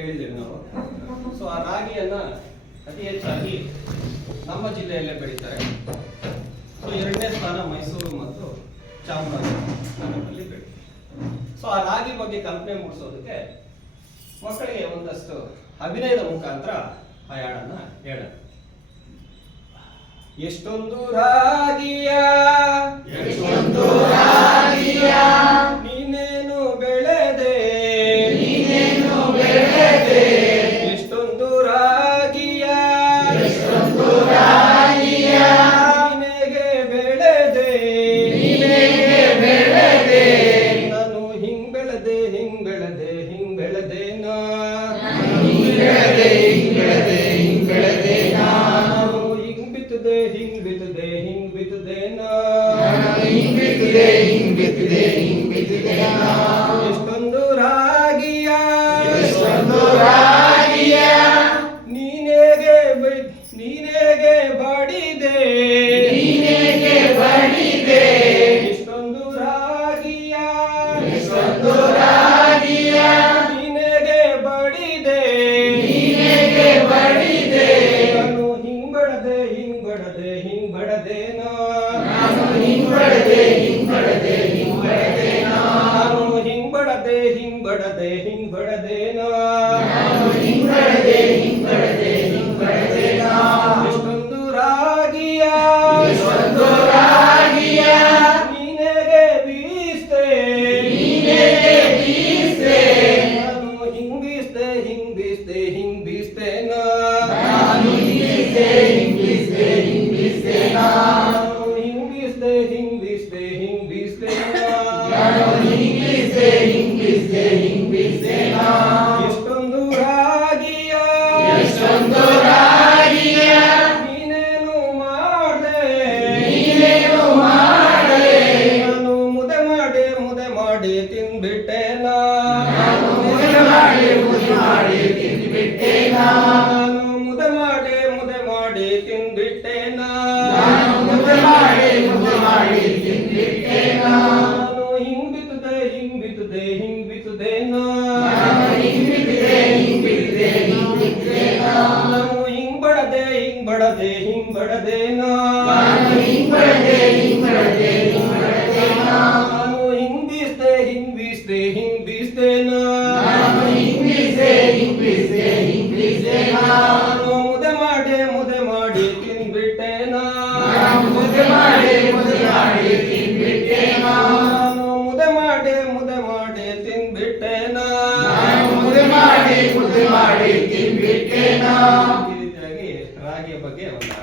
ಕೇಳಿದ್ದೀವಿ ನಾವು. ಸೊ ಆ ರಾಗಿಯನ್ನ ಅತಿ ಹೆಚ್ಚಾಗಿ ನಮ್ಮ ಜಿಲ್ಲೆಯಲ್ಲೇ ಬೆಳೀತಾರೆ. ಸೊ ಎರಡನೇ ಸ್ಥಾನ ಮೈಸೂರು ಮತ್ತು ಚಾಮರಾಜನಗರದಲ್ಲಿ ಬೆಳೀತಾರೆ. ಸೊ ಆ ರಾಗಿ ಬಗ್ಗೆ ಕಲ್ಪನೆ ಮೂಡಿಸೋದಕ್ಕೆ ಮಕ್ಕಳಿಗೆ ಒಂದಷ್ಟು ಅಭಿನಯದ ಮುಖಾಂತರ ಆ ಹಾಡನ್ನ ಹೇಳ. ಎಷ್ಟೊಂದು ರಾಗಿಯ ನೀನೇನು ಬೆಳೆದೆ ಎಷ್ಟೊಂದು ರಾಗಿಯ ನಿನಗೆ ಬೆಳೆದೆ ನಾನು ಹಿಂಗ್ ಬೆಳೆದೆ ನಾನು ಹಿಂಗ್ ಬಿತ್ತದೆ ಎಷ್ಟೊಂದು ರಾಗಿಯ ನೀನೇಗೆ ಬಡಿದೆ ಎಷ್ಟೊಂದು ರಾಗಿಯ ನೀನೇಗೆ ಬಡಿದೆ ನಾನು ಹಿಂಗ್ ಬಡದೆ ನಾನು ಹಿಂಗ್ ಬಡದೆ ಎಷ್ಟೊಂದು ರಾಗಿಯ ನೀನೆಗೆ ಬೀಸ್ತೆ ನಾನು ಹಿಂಗ್ ಬೀಸ್ತೆ ನಾನು ಹಿಂಗ್ ಬೀಸ್ತೆ ಎಷ್ಟೊಂದು ರಾಗಿಯ ನೀನೇನು ಮಾಡ್ದೆ ನಾನು ಮುದೆ ಮಾಡಿ ತಿಂದ್ಬಿಟ್ಟೆ ನಾನು ಮುದೆ ಮಾಡಿ ತಿಂದ್ಬಿಟ್ಟೆ ನಾನು ಹಿಂಗ್ ಬಿತ್ತದೆ ನಾನು ಹಿಂಗ್ ಬಡದೆ ನಾನು ಹಿಂಗ್ ಬೀಸ್ತೆ ನಾನು ಮುದೆ ಮಾಡಿ ತಿಂದ್ಬಿಟ್ಟೆ ನಾನು ಮುದೆ ಮಾಡಿ ತಿಂದ್ಬಿಟ್ಟೆ ಈ ರೀತಿಯಾಗಿ ರಾಗಿಯ ಬಗ್ಗೆ ಒಂದು